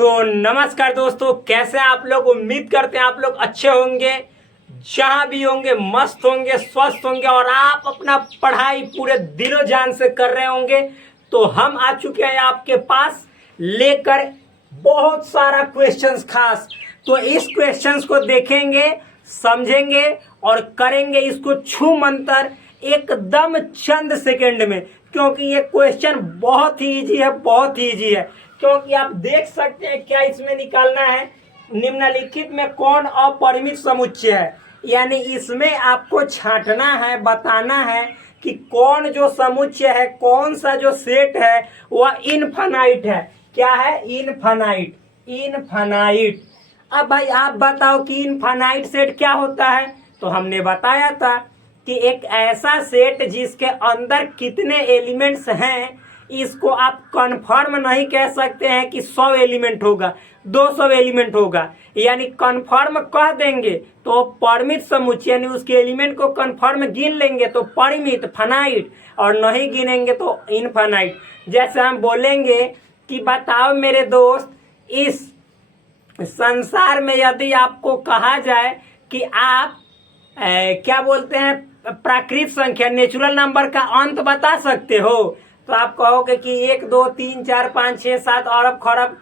तो नमस्कार दोस्तों, कैसे हैं आप लोग। उम्मीद करते हैं आप लोग अच्छे होंगे, जहां भी होंगे मस्त होंगे, स्वस्थ होंगे और आप अपना पढ़ाई पूरे दिलो जान से कर रहे होंगे। तो हम आ चुके हैं आपके पास लेकर बहुत सारा क्वेश्चंस खास। तो इस क्वेश्चंस को देखेंगे, समझेंगे और करेंगे इसको छू मंतर एकदम चंद सेकंड में, क्योंकि ये क्वेश्चन बहुत ही इजी है, बहुत ही इजी है। क्योंकि आप देख सकते हैं क्या इसमें निकालना है, निम्नलिखित में कौन अपरिमित समुच्चय है। यानी इसमें आपको छांटना है, बताना है कि कौन जो समुच्चय है, कौन सा जो सेट है वह इनफाइनाइट है। क्या है? इनफाइनाइट। इनफाइनाइट। अब भाई आप बताओ कि इनफाइनाइट सेट क्या होता है। तो हमने बताया था कि एक ऐसा सेट जिसके अंदर कितने एलिमेंट्स हैं, इसको आप कंफर्म नहीं कह सकते हैं कि 100 एलिमेंट होगा, 200 एलिमेंट होगा। यानी कंफर्म कह देंगे तो परिमित समुच्चय, यानी उसके एलिमेंट को कंफर्म गिन लेंगे तो परिमित फाइनाइट, और नहीं गिनेंगे तो इनफाइनाइट। जैसे हम बोलेंगे कि बताओ मेरे दोस्त, इस संसार में यदि आपको कहा जाए कि आप क्या बोलते हैं, प्राकृतिक संख्या, नेचुरल नंबर का अंत बता सकते हो, तो आप कहोगे कि 1 2 3 4 5 6 7 अरब खरब।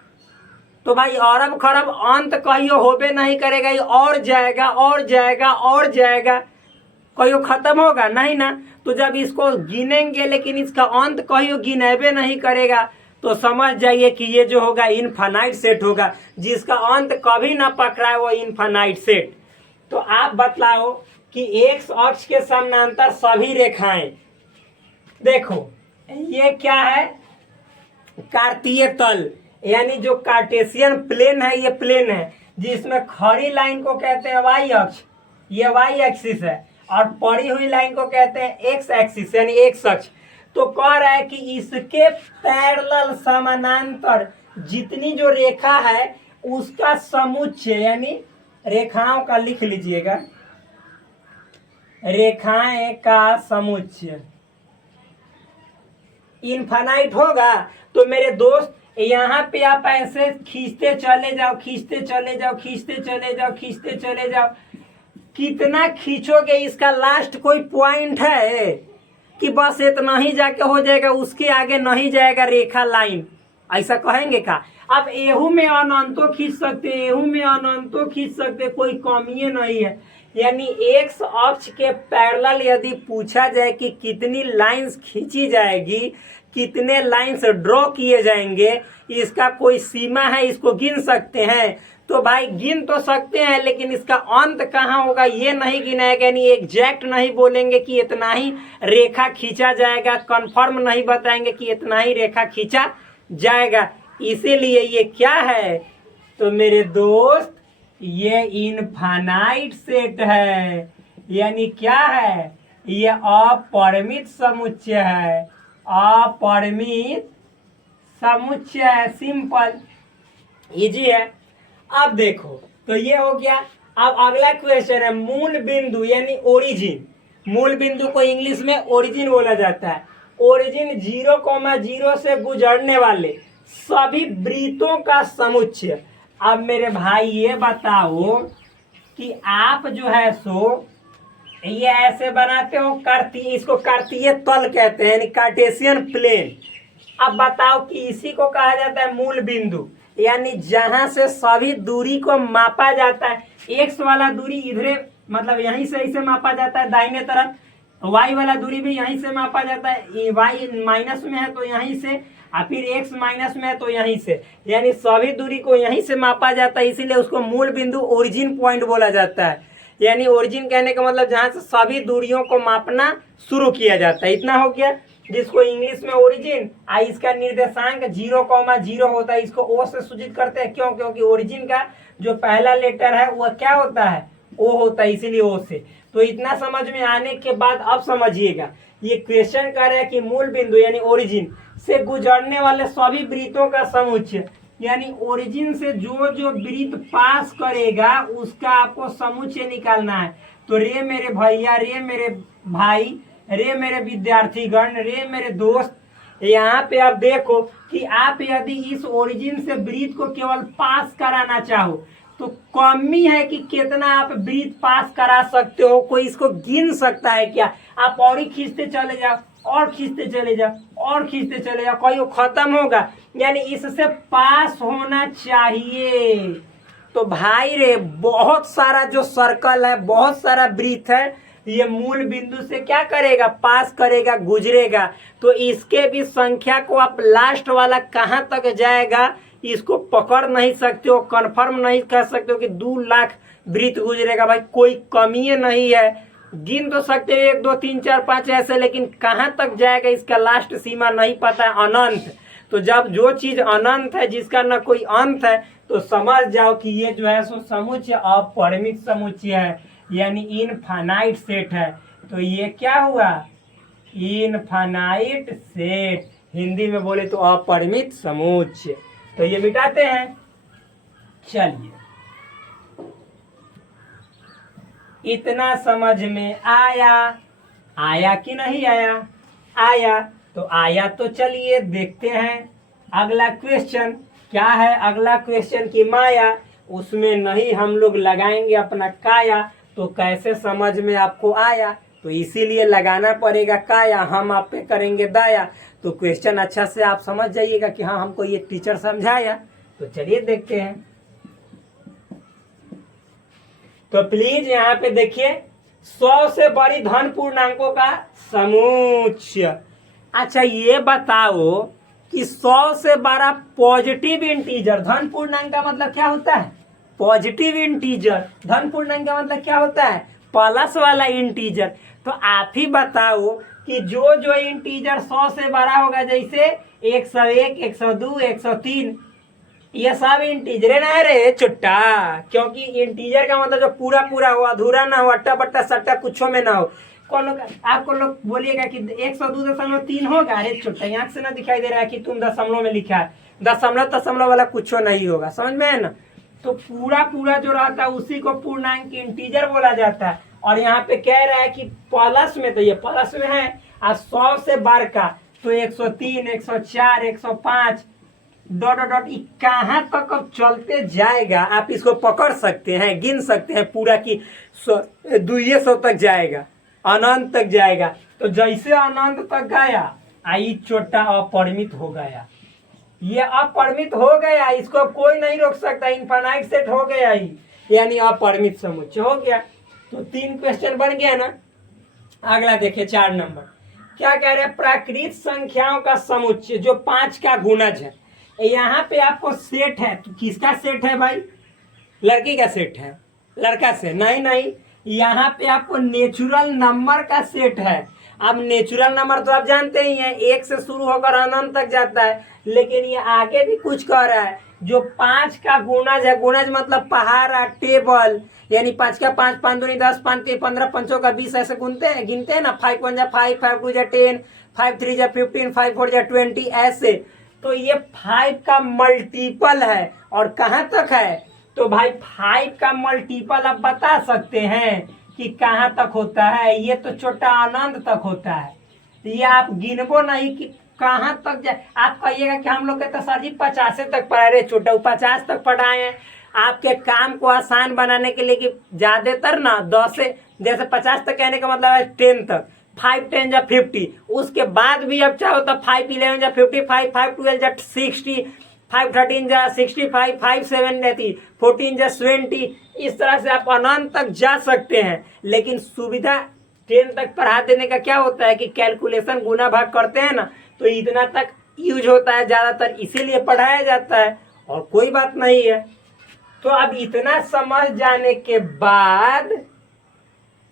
तो भाई अरब खरब अंत कहियो होबे नहीं करेगा, ये और जाएगा और जाएगा और जाएगा, कहियो खत्म होगा नहीं ना। तो जब इसको गिनेंगे लेकिन इसका अंत कहियो गिनेबे नहीं करेगा, तो समझ जाइए कि ये जो होगा इनफाइनाइट सेट होगा, जिसका अंत कभी ना पकड़ा है वो इनफाइनाइट सेट। तो आप बतलाओ कि एक्स अक्ष के समानांतर सभी रेखाएं, देखो ये क्या है, कार्तीय तल, यानी जो कार्टेशियन प्लेन है, ये प्लेन है जिसमें खड़ी लाइन को कहते हैं वाई अक्ष, ये वाई एक्सिस है, और पड़ी हुई लाइन को कहते हैं एक्स एक्सिस, यानी एक्स अक्ष। तो कह रहा है कि इसके पैरेलल समानांतर जितनी जो रेखा है उसका समुच्चय, यानी रेखाओं का लिख लीजिएगा, रेखाएं का समुच्चय इनफाइनाइट होगा। तो मेरे दोस्त यहाँ पे आप ऐसे खींचते चले जाओ, खींचते चले जाओ, खींचते चले जाओ, खींचते चले जाओ, कितना खींचोगे इसका लास्ट कोई पॉइंट है कि बस इतना ही जाके हो जाएगा, उसके आगे नहीं जाएगा रेखा लाइन, ऐसा कहेंगे का। अब एहू में अनंतो खींच सकते, एहू में अनंतो खींच सकते, कोई कमी नहीं है। यानी एक्स अक्ष के पैरेलल यदि पूछा जाए कि कितनी लाइंस खींची जाएगी, कितने लाइंस ड्रॉ किए जाएंगे, इसका कोई सीमा है, इसको गिन सकते हैं। तो भाई गिन तो सकते हैं, लेकिन इसका अंत कहाँ होगा ये नहीं गिनाएगा, यानी एग्जैक्ट नहीं बोलेंगे कि इतना ही रेखा खींचा जाएगा, कंफर्म नहीं बताएंगे कि इतना ही रेखा खींचा जाएगा। इसीलिए ये क्या है, तो मेरे दोस्त ये इनफाइनाइट सेट है। यानी क्या है, ये अपरिमित समुच्चय है, अपरिमित समुच्चय है। सिंपल, इजी है। अब देखो, तो ये हो गया। अब अगला क्वेश्चन है मूल बिंदु, यानी ओरिजिन। मूल बिंदु को इंग्लिश में ओरिजिन बोला जाता है। ओरिजिन 0,0 से गुजरने वाले सभी वृत्तों का समुच्चय। अब मेरे भाई ये बताओ कि आप जो है सो ये ऐसे बनाते हो, कार्तीय, इसको कार्तीय तल कहते हैं, यानी कार्टेशियन प्लेन। अब बताओ कि इसी को कहा जाता है मूल बिंदु, यानी जहां से सभी दूरी को मापा जाता है। एक्स वाला दूरी इधरे, मतलब यहीं से इसे मापा जाता है दाहिने तरफ, वाई वाला दूरी भी यहीं से मापा जाता है, वाई माइनस में है तो यहीं से, और फिर एक्स माइनस में है तो यहीं से, यानी सभी दूरी को यहीं से मापा जाता है। इसीलिए उसको मूल बिंदु ओरिजिन पॉइंट बोला जाता है। यानी ओरिजिन कहने का मतलब जहां से सभी दूरियों को मापना शुरू किया जाता है। इतना हो गया, जिसको इंग्लिश में ओरिजिन, इसका निर्देशांक 0,0 होता है। इसको ओ से सूचित करते हैं, क्यों? क्योंकि ओरिजिन का जो पहला लेटर है वह क्या होता है, ओ होता है, इसीलिए ओ से। तो इतना समझ में आने के बाद अब समझिएगा, ये क्वेश्चन कर रहा है कि मूल बिंदु यानी ओरिजिन से गुजरने वाले सभी वृत्तों का समुच्चय, यानी ओरिजिन से जो जो वृत्त पास करेगा उसका आपको समुच्चय निकालना है। तो रे मेरे भैया, रे मेरे भाई, रे मेरे विद्यार्थीगण, रे मेरे दोस्त, यहाँ पे आप देखो कि आप यदि इस ओरिजिन से ब्रीथ को केवल पास कराना चाहो तो कमी है कि कितना आप ब्रीथ पास करा सकते हो, कोई इसको गिन सकता है क्या? आप और ही खींचते चले जाओ और खींचते चले जाओ और खींचते चले जाओ, कोई वो खत्म होगा? यानी इससे पास होना चाहिए। तो भाई रे बहुत सारा जो सर्कल है, बहुत सारा ब्रीथ है, ये मूल बिंदु से क्या करेगा? पास करेगा, गुजरेगा। तो इसके भी संख्या को आप लास्ट वाला कहाँ तक जाएगा इसको पकड़ नहीं सकते हो, कंफर्म नहीं कर सकते हो कि 2 लाख ब्रीथ गुजरेगा। भाई कोई कमी नहीं है, गिन तो सकते हो 1 2 3 4 5 ऐसे, लेकिन कहाँ तक जाएगा इसका लास्ट सीमा नहीं पता है, अनंत। तो जब जो चीज अनंत है, जिसका न कोई अंत है, तो समझ जाओ कि ये जो है सो समुच्चय अपरिमित समुच्चय है, यानी इनफाइनाइट सेट है। तो ये क्या हुआ? इनफाइनाइट सेट, हिंदी में बोले तो अपरिमित समुच्चय। तो ये मिटाते हैं। चलिए, इतना समझ में आया? आया कि नहीं आया? आया। तो आया तो चलिए देखते हैं अगला क्वेश्चन क्या है। अगला क्वेश्चन की माया, उसमें नहीं हम लोग लगाएंगे अपना काया। तो कैसे समझ में आपको आया? तो इसीलिए लगाना पड़ेगा काया, हम आप पे करेंगे दाया। तो क्वेश्चन अच्छा से आप समझ जाइएगा कि हाँ हमको ये टीचर समझाया। तो चलिए देखते हैं। तो प्लीज यहाँ पे देखिए, 100 से बड़ी धन पूर्णांकों का समुच्चय। अच्छा ये बताओ कि 100 से बड़ा पॉजिटिव इंटीजर, धन पूर्णांक का मतलब क्या होता है? Positive integer. धन पूर्णांक का मतलब क्या होता है? प्लस वाला इंटीजर। तो आप ही बताओ कि जो जो इंटीजर 100 से बड़ा होगा, जैसे 101, 102, 103, ये सब इंटीजर ना रे चुट्टा। क्योंकि इंटीजर का मतलब जो पूरा पूरा हो, अधूरा ना हो, अट्टा बट्टा सट्टा कुछो में ना हो। कौन आपको लोग बोलिएगा कि 102.3 होगा, अरे चुट्टा आंख से ना दिखाई दे रहा है कि तुम दशमलव में लिखा है। दशमलव वाला कुछो नहीं होगा, समझ में है ना? तो पूरा पूरा जो रहता है उसी को पूर्णांक इंटीजर बोला जाता है। और यहाँ पे कह रहा है कि प्लस में, तो ये प्लस में है। और 100 से बार का तो 103, 104, 105 डॉट डॉट कहाँ तक अब चलते जाएगा, आप इसको पकड़ सकते हैं, गिन सकते हैं पूरा की 200 तक जाएगा, अनंत तक जाएगा। तो जैसे अनंत तक गया, आई छोटा अपरिमित हो गया। ये अपरिमित हो गया, इसको कोई नहीं रोक सकता, इनफाइनाइट सेट हो गया ही, यानी अपरिमित समुच्चय हो गया। तो 3 क्वेश्चन बन गया ना। अगला देखिए 4 नंबर क्या कह रहे हैं? प्राकृत संख्याओं का समुच्चय जो 5 का गुणज है। यहाँ पे आपको सेट है, तो किसका सेट है भाई? लड़की का सेट है, लड़का से नहीं, यहाँ पे आपको नेचुरल नंबर का सेट है। अब नेचुरल नंबर तो आप जानते ही हैं, 1 से शुरू होकर अनंत तक जाता है, लेकिन ये आगे भी कुछ कह रहा है। जो 5 का गुणज है, गुणज मतलब पहाड़ा, टेबल, यानी 5 का 5, 5 दूनी 10, 5 3 15, 5 का 20 ऐसे गिनते हैं ना। 5 1 जा 5, 5 2 जा 10, 5 3 जा 15, 5 4 जा 20 ऐसे। तो ये 5 का मल्टीपल है। और कहाँ तक है? तो भाई 5 का मल्टीपल आप बता सकते हैं कि कहाँ तक होता है? ये तो छोटा अनंत तक होता है। ये आप गिनबो नहीं कि कहाँ तक जाए। आप कहिएगा कि हम लोग के तो सर जी 50 तक पढ़ा रहे, छोटा 50 तक पढ़ाए हैं आपके काम को आसान बनाने के लिए, कि ज्यादातर ना 10 से, जैसे 50 तक कहने का मतलब है 10 तक, 5 10 जा 50, उसके बाद भी अब चाहो तो 5 11 जा 55, 5 12 जा 60, 5 13 जा 65, 5 7 रहती 14 जा 20। इस तरह से आप अनंत तक जा सकते हैं। लेकिन सुविधा 10 तक पढ़ा देने का क्या होता है कि कैलकुलेशन गुना भाग करते हैं ना, तो इतना तक यूज होता है ज्यादातर, इसीलिए पढ़ाया जाता है, और कोई बात नहीं है। तो अब इतना समझ जाने के बाद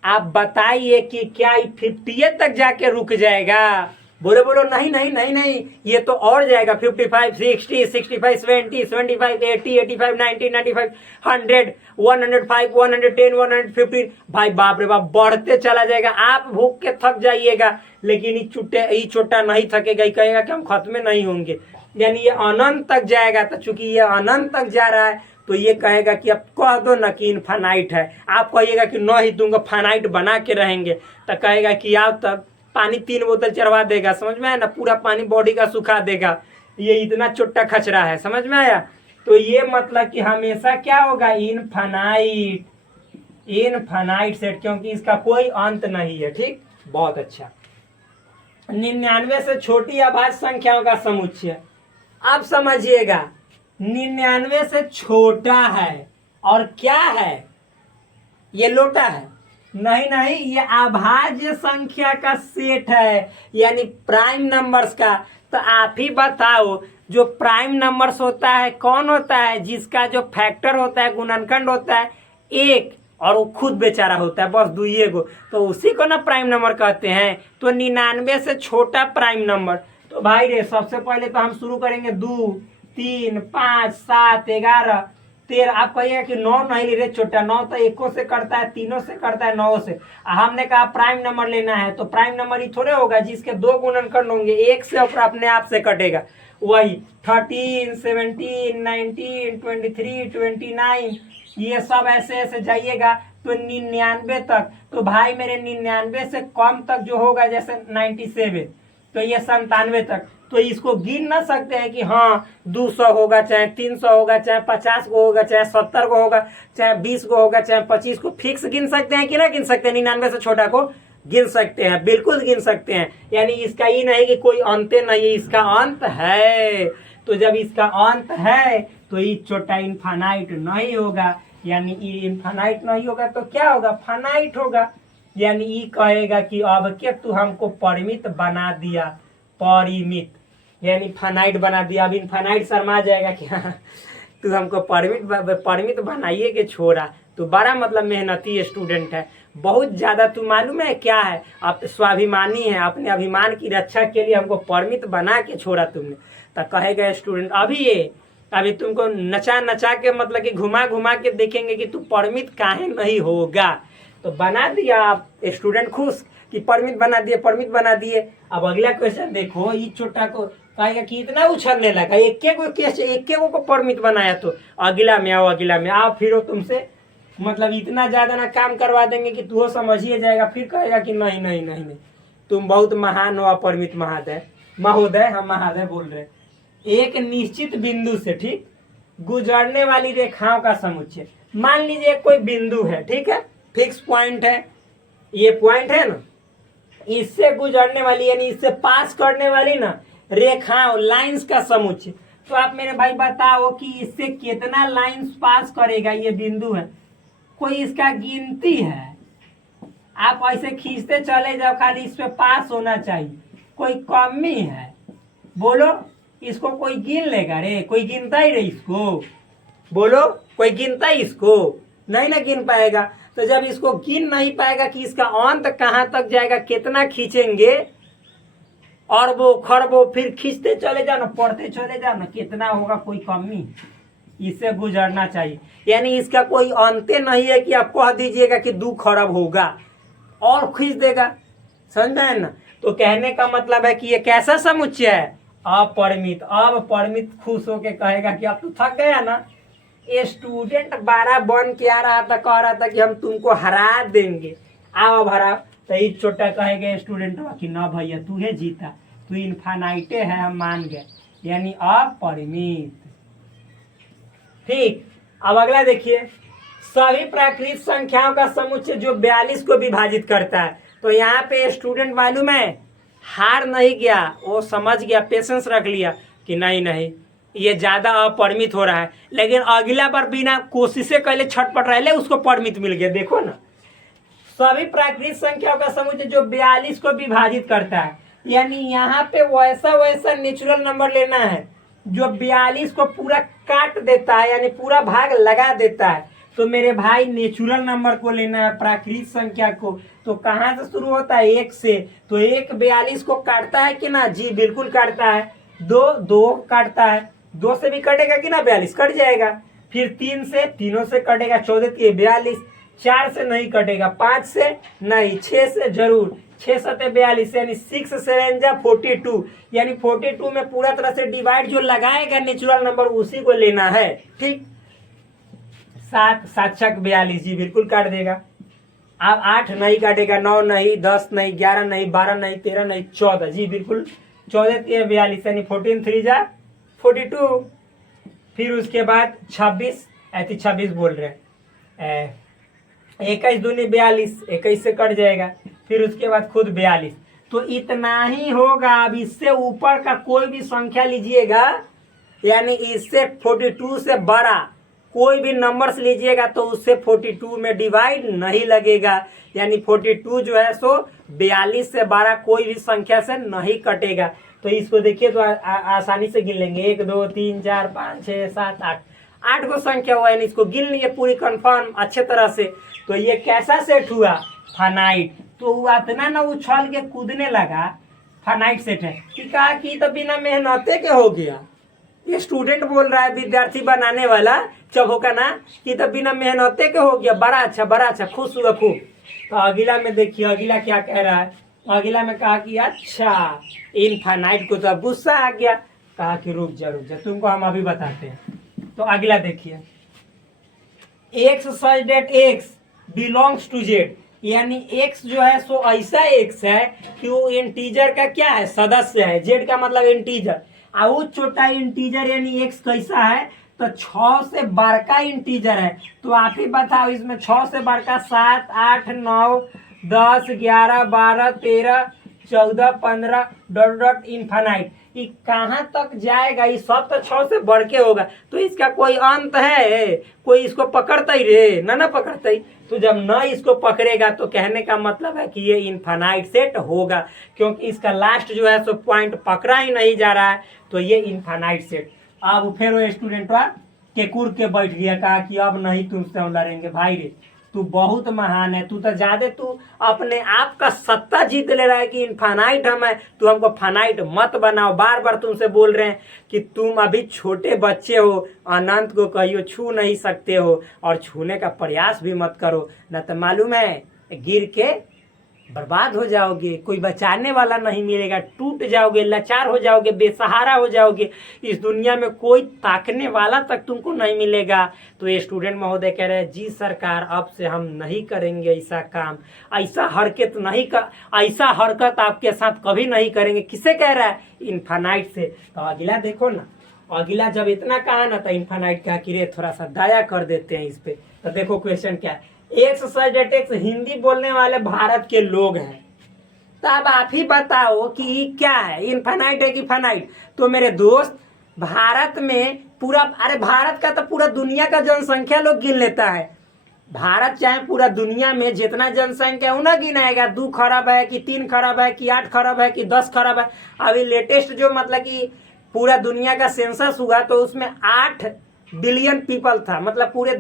आप बताइए कि क्या 50 तक जाके रुक जाएगा? बोलो बोलो, नहीं नहीं नहीं नहीं, ये तो और जाएगा। 55 60 65 70 75 80 85 90 95 100 105 110 115। भाई बाप रे बाप, बढ़ते चला जाएगा। आप भूख के थक जाइएगा, लेकिन ये छोटा नहीं थकेगा, ये कहेगा कि हम खत्म नहीं होंगे। यानी ये अनंत तक जाएगा। तो चूंकि ये अनंत तक जा रहा है, तो ये कहेगा कि अब कह दो ना कि इनफाइनाइट है। आप कहिएगा कि न ही दूंगा, फाइनाइट बना के रहेंगे, तो कहेगा कि आओ तब पानी 3 बोतल चढ़वा देगा, समझ में आया ना, पूरा पानी बॉडी का सुखा देगा, ये इतना छोटा खचरा है, समझ में आया। तो ये मतलब कि हमेशा क्या होगा, इनफाइनाइट सेट, क्योंकि इसका कोई अंत नहीं है। ठीक, बहुत अच्छा। 99 से छोटी अभाज्य संख्याओं का समुच्चय, अब समझिएगा 99 से छोटा है और क्या है, ये लोटा है, नहीं, ये अभाज्य संख्या का सेट है, यानी प्राइम नंबर्स का। तो आप ही बताओ, जो प्राइम नंबर्स होता है कौन होता है, जिसका जो फैक्टर होता है, गुणनखंड होता है 1 और वो खुद बेचारा होता है बस 2 गो, तो उसी को ना प्राइम नंबर कहते हैं। तो 99 से छोटा प्राइम नंबर, तो भाई रे सबसे पहले तो हम शुरू करेंगे 2, 3, 5, 7, 11, 13। आप कहिएगा कि 9 नहीं रे छोटा, 9 तो 1 से करता है, 3 से करता है, 9 से। हमने कहा प्राइम नंबर लेना है, तो प्राइम नंबर ही थोड़े होगा जिसके 2 गुणनखंड होंगे, 1 से और अपने आप से कटेगा, वही 13, 17, 19, 23, 29, ये सब ऐसे ऐसे जाइएगा तो 99 तक। तो भाई मेरे 99 से कम तक जो होगा, जैसे 97, तो ये 97 तक, तो इसको गिन ना सकते हैं कि हाँ 200 होगा, चाहे 300 होगा, चाहे 50 को होगा, चाहे 70 को होगा, चाहे 20 को होगा, चाहे 25 को, फिक्स गिन सकते हैं कि ना गिन सकते हैं? 99 से छोटा को गिन सकते हैं, बिल्कुल गिन सकते हैं। यानी इसका ये नहीं कि कोई अंत नहीं, इसका अंत है। तो जब इसका अंत है तो ये छोटा इनफाइनाइट नहीं होगा, यानी इनफाइनाइट नहीं होगा तो क्या होगा, फाइनाइट होगा। यानी ये कहेगा कि अब के तू हमको परिमित बना दिया, परिमित यानी फाइनाइट बना दिया। अब इनफाइनाइट शर्मा जाएगा कि हाँ तू हमको परिमित बनाइए के छोड़ा। तो बड़ा मतलब मेहनती स्टूडेंट है, बहुत ज़्यादा। तू मालूम है क्या है, आप स्वाभिमानी है, अपने अभिमान की रक्षा के लिए हमको परिमित बना के छोड़ा तुमने। तो कहेगा स्टूडेंट अभी तुमको नचा नचा के मतलब कि घुमा घुमा के देखेंगे कि तू परिमित काहे नहीं होगा। तो बना दिया आप स्टूडेंट खुश कि परिमित बना दिए। अब अगला क्वेश्चन देखो, ये छोटा को कहेगा कि इतना उछलने लगा, एक को परिमित बनाया। तो अगला में आओ फिर फिर मतलब इतना ज्यादा ना काम करवा देंगे कि तू समझिए जाएगा। फिर कहेगा कि नहीं तुम बहुत महान हो, अपरिमित महोदय, हम महादय बोल रहे। एक निश्चित बिंदु से ठीक गुजरने वाली रेखाओं का समुच्चय, मान लीजिए कोई बिंदु है, ठीक है, फिक्स पॉइंट है, ये पॉइंट है ना, इससे गुजरने वाली यानी इससे पास करने वाली ना रेखाओं, लाइंस का समुच्चय। तो आप मेरे भाई बताओ कि इससे कितना लाइंस पास करेगा, ये बिंदु है, कोई इसका गिनती है? आप ऐसे खींचते चले जाओ, खाली इस पे पास होना चाहिए, कोई कमी है? बोलो, इसको कोई गिन लेगा रे? कोई गिनता ही रे इसको? बोलो, कोई गिनता ही इसको? नहीं ना गिन पाएगा। तो जब इसको गिन नहीं पाएगा कि इसका अंत कहाँ तक जाएगा, कितना खींचेंगे, अरबों खरबों, फिर खींचते चले जाओ ना, पढ़ते चले जाओ ना, कितना होगा, कोई कमी? इससे गुजरना चाहिए। यानी इसका कोई अंत नहीं है कि आप कह दीजिएगा कि 2 खरब होगा और खींच देगा, समझ में ना। तो कहने का मतलब है कि ये कैसा समुच्चय है, अपरिमित। अब परिमित खुश होके कहेगा कि अब तू थक गया ना, ये स्टूडेंट 12 बन के आ रहा था, कह रहा था कि हम तुमको हरा देंगे, आओ अब हराओ। तो ये छोटा कहेगा स्टूडेंट कि ना भैया तू है जीता, तू इनफाइनाइटे है, हम मान गए, यानी अपरिमित। ठीक, अब अगला देखिए, सभी प्राकृत संख्याओं का समुच्चय जो 42 को विभाजित करता है। तो यहाँ पे स्टूडेंट मालूम है हार नहीं गया, वो समझ गया, पेशेंस रख लिया कि नहीं ये ज्यादा अपरिमित हो रहा है, लेकिन अगला बार बिना कोशिशे कैले छटपट रहे उसको परिमित मिल गया। देखो ना, सभी प्राकृत संख्याओं का समुच्चय जो 42 को विभाजित करता है, यानी यहाँ पे वैसा नेचुरल नंबर लेना है जो 42 को पूरा काट देता है, यानी पूरा भाग लगा देता है। तो मेरे भाई नेचुरल नंबर को लेना है, प्राकृत संख्या को। तो कहाँ से शुरू होता है, 1 से। तो 1 42 को काटता है कि ना? जी बिल्कुल काटता है। 2 काटता है, 2 से भी कटेगा कि ना, 42 कट जाएगा। फिर 3 से, तीनों से कटेगा, 14 के 42। 4 से नहीं कटेगा, 5 से नहीं, 6 से जरूर, 6 7 42, यानी 6 7 जा 42, यानी 42 में पूरा तरह से डिवाइड जो लगाएगा नेचुरल नंबर उसी को लेना है। ठीक, 7 7 42, जी बिल्कुल काट देगा। अब 8 नहीं काटेगा, 9 नहीं, 10 नहीं, 11 नहीं, 12 नहीं, 13 नहीं, 14। जी बिल्कुल 14 42 यानी 14 3 जा 42। फिर उसके बाद 26, ऐसे 26 बोल रहे हैं। 21 दूनी 42, 21 से कट जाएगा। फिर उसके बाद खुद 42। तो इतना ही होगा। अब इससे ऊपर का कोई भी संख्या लीजिएगा, यानी इससे 42 से बड़ा कोई भी नंबर्स लीजिएगा तो उससे 42 में डिवाइड नहीं लगेगा। यानी 42 जो है सो 42 से बड़ा कोई भी संख्या से नहीं कटेगा। तो इसको देखिए तो आसानी से गिन लेंगे। 1 2 3 4 5 6 7 8, 8 को संख्या हुआ, यानी इसको गिन लिए पूरी कंफर्म अच्छे तरह से। तो ये कैसा सेट हुआ? फानाइट। तो हुआ इतना ना उछल के कूदने लगा, फानाइट सेट है। कि कहा कि तो बिना मेहनते के हो गया। ये स्टूडेंट बोल रहा है, विद्यार्थी बनाने वाला चबो का ना, कि तो बिना मेहनते के हो गया। बड़ा अच्छा, बड़ा अच्छा, खुश हुआ खूब। तो अगला में देखिए, अगला क्या कह रहा है। अगला में कहा कि अच्छा इनफाइनाइट को तो अब गुस्सा आ गया। कहा कि रुक जा तुमको हम अभी बताते हैं। तो अगला देखिए, X such that X belongs to Z, यानी एक्स जो है सो ऐसा एक्स है कि वो इंटीजर का क्या है? सदस्य है। जेड का मतलब इंटीजर। और वो छोटा इंटीजर यानी एक्स कैसा है? तो 6 से बड़का इंटीजर है। तो आप ही बताओ, इसमें 6 से बड़का 7 8 9 10 11 12 13 14 15 डॉट डॉट इनफाइनाइट। ये कहाँ तक जाएगा? ये सब तो 6 से बढ़ के होगा। तो इसका कोई अंत है? कोई इसको पकड़ता ही रे? ना पकड़ता ही। तो जब न इसको पकड़ेगा तो कहने का मतलब है कि ये इनफाइनाइट सेट होगा, क्योंकि इसका लास्ट जो है सो पॉइंट पकड़ा ही नहीं जा रहा है। तो ये इनफाइनाइट सेट। अब फिर वो स्टूडेंट केकुर के बैठ गया। कहा कि अब नहीं तुमसे हम लड़ेंगे भाई रे, तू बहुत महान है, तू तो ज्यादा तू अपने आप का सत्ता जीत ले रहा है कि इनफाइनाइट हम है, तू हमको फाइनाइट मत बनाओ। बार बार तुमसे बोल रहे हैं कि तुम अभी छोटे बच्चे हो, अनंत को कहियो छू नहीं सकते हो, और छूने का प्रयास भी मत करो, न तो मालूम है गिर के बर्बाद हो जाओगे, कोई बचाने वाला नहीं मिलेगा, टूट जाओगे, लाचार हो जाओगे, बेसहारा हो जाओगे, इस दुनिया में कोई ताकने वाला तक तुमको नहीं मिलेगा। तो ये स्टूडेंट महोदय कह रहे हैं जी सरकार, अब से हम नहीं करेंगे ऐसा काम, ऐसा हरकत नहीं कर, ऐसा हरकत आपके साथ कभी नहीं करेंगे। किसे कह रहा है? इनफाइनाइट से। तो अगला देखो ना, अगला जब इतना कहा ना तो इनफाइनाइट कहा कि रे थोड़ा सा दया कर देते हैं इस पे। तो देखो क्वेश्चन क्या है। एक्स सच एक्स हिंदी बोलने वाले भारत के लोग हैं। तो अब आप ही बताओ कि क्या है, इनफाइनाइट है कि फाइनाइट? तो मेरे दोस्त, भारत में पूरा, अरे भारत का तो पूरा दुनिया का जनसंख्या लोग गिन लेता है। भारत चाहे पूरा दुनिया में जितना जनसंख्या है ना गिनाएगा, 2 खरब है कि 3 खरब है कि 8 खरब है कि 10 खरब है। अभी लेटेस्ट जो मतलब कि पूरा दुनिया का सेंसस हुआ तो उसमें 8 बिलियन पीपल था। मतलब पूरे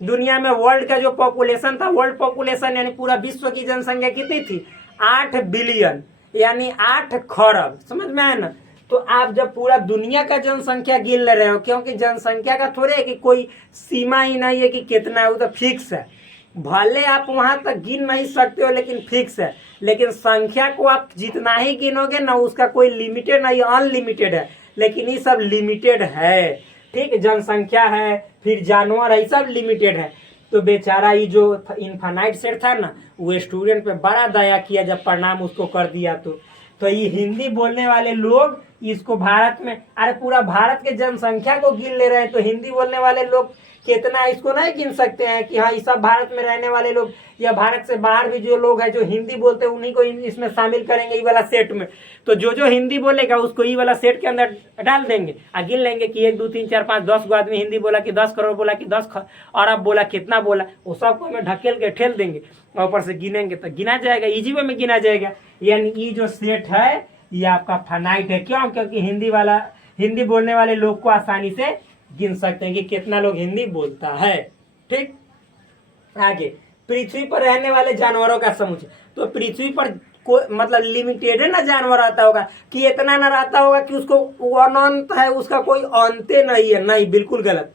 दुनिया में वर्ल्ड का जो पॉपुलेशन था, वर्ल्ड पॉपुलेशन यानी पूरा विश्व की जनसंख्या कितनी थी? 8 बिलियन, यानी 8 खरब। समझ में आया ना? तो आप जब पूरा दुनिया का जनसंख्या गिन ले रहे हो, क्योंकि जनसंख्या का थोड़े है कि कोई सीमा ही नहीं है कि कितना है, वो तो फिक्स है। भले आप वहां तक गिन नहीं सकते हो लेकिन फिक्स है। लेकिन संख्या को आप जितना ही गिनोगे ना, उसका कोई लिमिटेड नहीं, अनलिमिटेड है। लेकिन ये सब लिमिटेड है, ठीक। जनसंख्या है, फिर जानवर है, सब लिमिटेड है। तो बेचारा ये जो इनफाइनाइट सेट था ना, वो स्टूडेंट पे बड़ा दया किया जब प्रणाम उसको कर दिया। तो ये हिंदी बोलने वाले लोग इसको भारत में, अरे पूरा भारत के जनसंख्या को गिन ले रहे हैं। तो हिंदी बोलने वाले लोग कितना, इसको नहीं गिन सकते हैं कि हाँ ये सब भारत में रहने वाले लोग, या भारत से बाहर भी जो लोग हैं जो हिंदी बोलते हैं उन्हीं को इसमें शामिल करेंगे, ये वाला सेट में। तो जो हिंदी बोलेगा उसको ये वाला सेट के अंदर डाल देंगे और गिन लेंगे कि 1 2 3 4 5 10 गो आदमी हिंदी बोला कि 10 करोड़ बोला कि 10 अरब बोला, कितना बोला, वो सबको हमें ढकेल के ठेल देंगे और ऊपर से गिनेंगे तो गिना जाएगा, इजी वे में गिना जाएगा। यानी ये जो सेट है ये आपका फाइनाइट है। क्यों? क्योंकि हिंदी बोलने वाले लोग को आसानी से गिन सकते हैं कि कितना लोग हिंदी बोलता है, ठीक। आगे, पृथ्वी पर रहने वाले जानवरों का समूह। तो पृथ्वी पर कोई मतलब लिमिटेड है ना जानवर रहता होगा, कि इतना ना रहता होगा कि उसको अनंत है, उसका कोई अंते नहीं है। नहीं, बिल्कुल गलत।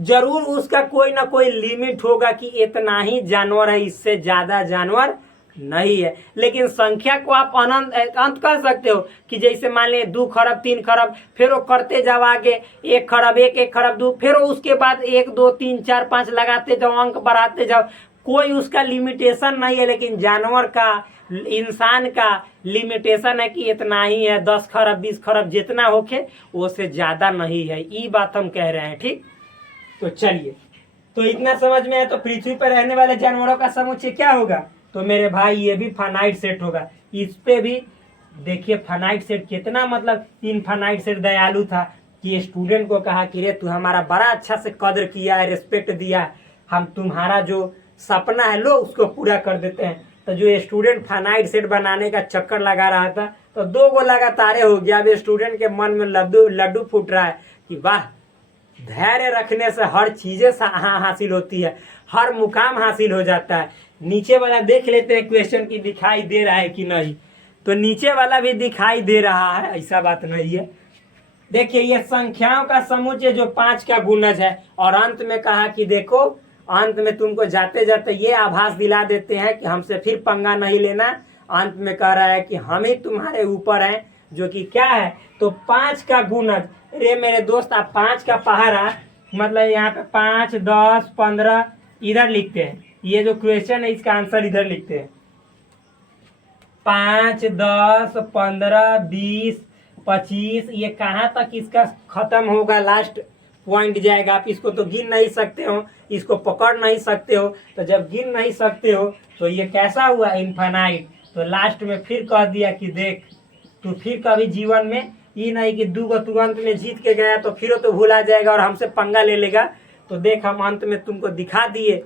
जरूर उसका कोई ना कोई लिमिट होगा कि इतना ही जानवर है, इससे ज्यादा जानवर नहीं है। लेकिन संख्या को आप अंत कह सकते हो कि जैसे मान लिया 2 खरब 3 खरब, फिर वो करते जाओ आगे 1 खरब 1 1 खरब 2, फिर उसके बाद 1 2 3 4 5 लगाते जाओ, अंक बढ़ाते जाओ, कोई उसका लिमिटेशन नहीं है, लेकिन जानवर का, इंसान का लिमिटेशन है कि इतना ही है, 10 खरब 20 खरब जितना होके वो से ज़्यादा नहीं है। ये बात हम कह रहे हैं, ठीक। तो चलिए, तो इतना समझ में है। तो पृथ्वी पर रहने वाले जानवरों का समुच्चय क्या होगा? तो मेरे भाई ये भी फाइनाइट सेट होगा। इस पे भी देखिए फाइनाइट सेट कितना, मतलब इनफाइनाइट सेट दयालु था कि स्टूडेंट को कहा कि रे तू हमारा बड़ा अच्छा से कदर किया है, रिस्पेक्ट दिया है, हम तुम्हारा जो सपना है लो उसको पूरा कर देते हैं। तो जो स्टूडेंट फाइनाइट सेट बनाने का चक्कर लगा रहा था, तो 2 गो लगातार हो गया। अब स्टूडेंट के मन में लड्डू फूट रहा है कि वाह, धैर्य रखने से हर चीजें हासिल होती है, हर मुकाम हासिल हो जाता है। नीचे वाला देख लेते हैं क्वेश्चन की दिखाई दे रहा है कि नहीं। तो नीचे वाला भी दिखाई दे रहा है, ऐसा बात नहीं है। देखिए ये संख्याओं का समुच्चय जो 5 का गुणज है, और अंत में कहा कि देखो, अंत में तुमको जाते जाते ये आभास दिला देते हैं कि हमसे फिर पंगा नहीं लेना। अंत में कह रहा है कि हम ही तुम्हारे ऊपर हैं, जो कि क्या है? तो 5 का गुणज। अरे मेरे दोस्त, आप 5 का पहाड़ा, मतलब यहाँ पे 5, 10, 15 इधर लिखते हैं। ये जो क्वेश्चन है इसका आंसर इधर लिखते हैं। 5, 10, 15, 20, 25, ये कहाँ तक इसका खत्म होगा, लास्ट पॉइंट जाएगा। आप इसको तो गिन नहीं सकते हो, इसको पकड़ नहीं सकते हो। तो जब गिन नहीं सकते हो तो ये कैसा हुआ? इनफाइनाइट। तो लास्ट में फिर कह दिया कि देख, तू फिर कभी जीवन में ये नहीं कि 2 को तुरंत में जीत के गया तो फिर तो भूला जाएगा और हमसे पंगा ले लेगा। तो देख, हम अंत में तुमको दिखा दिए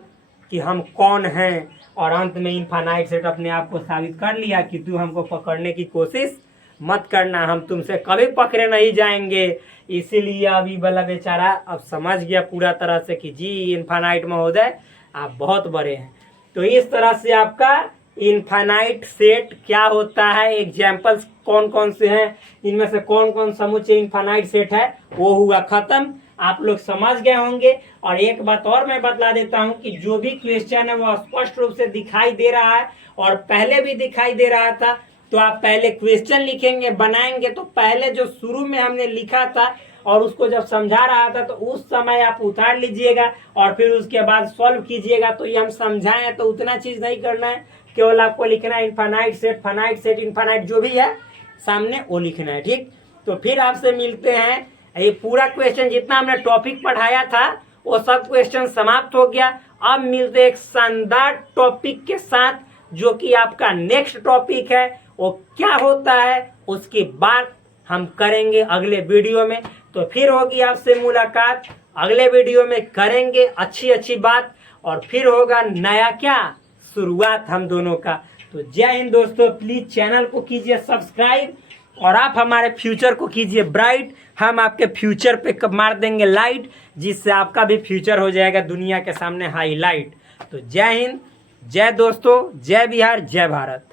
कि हम कौन हैं, और अंत में इनफाइनाइट सेट अपने आप को साबित कर लिया कि तू हमको पकड़ने की कोशिश मत करना, हम तुमसे कभी पकड़े नहीं जाएंगे। इसीलिए अभी वाला बेचारा अब समझ गया पूरा तरह से कि जी इनफाइनाइट महोदय आप बहुत बड़े हैं। तो इस तरह से आपका इनफाइनाइट सेट क्या होता है, एग्जाम्पल्स कौन कौन से हैं, इनमें से कौन कौन समुच्चय इनफाइनाइट सेट है, वो हुआ खत्म। आप लोग समझ गए होंगे। और एक बात और मैं बतला देता हूं कि जो भी क्वेश्चन है वो स्पष्ट रूप से दिखाई दे रहा है, और पहले भी दिखाई दे रहा था। तो आप पहले क्वेश्चन लिखेंगे, बनाएंगे, तो पहले जो शुरू में हमने लिखा था और उसको जब समझा रहा था तो उस समय आप उतार लीजिएगा और फिर उसके बाद सॉल्व कीजिएगा। तो ये हम समझाएं तो उतना चीज नहीं करना है, केवल आपको लिखना है infinite set, finite set, infinite जो भी है सामने वो लिखना है, ठीक। तो फिर आपसे मिलते हैं। ये पूरा क्वेश्चन जितना हमने टॉपिक पढ़ाया था वो सब क्वेश्चन समाप्त हो गया। अब मिलते हैं एक शानदार टॉपिक के साथ, जो कि आपका नेक्स्ट टॉपिक है। वो क्या होता है उसकी बात हम करेंगे अगले वीडियो में। तो फिर होगी आपसे मुलाकात अगले वीडियो में, करेंगे अच्छी अच्छी बात, और फिर होगा नया क्या शुरुआत हम दोनों का। तो जय हिंद दोस्तों, प्लीज चैनल को कीजिए सब्सक्राइब, और आप हमारे फ्यूचर को कीजिए ब्राइट। हम आपके फ्यूचर पे मार देंगे लाइट, जिससे आपका भी फ्यूचर हो जाएगा दुनिया के सामने हाईलाइट। तो जय हिंद, जय दोस्तों, जय बिहार, जय भारत।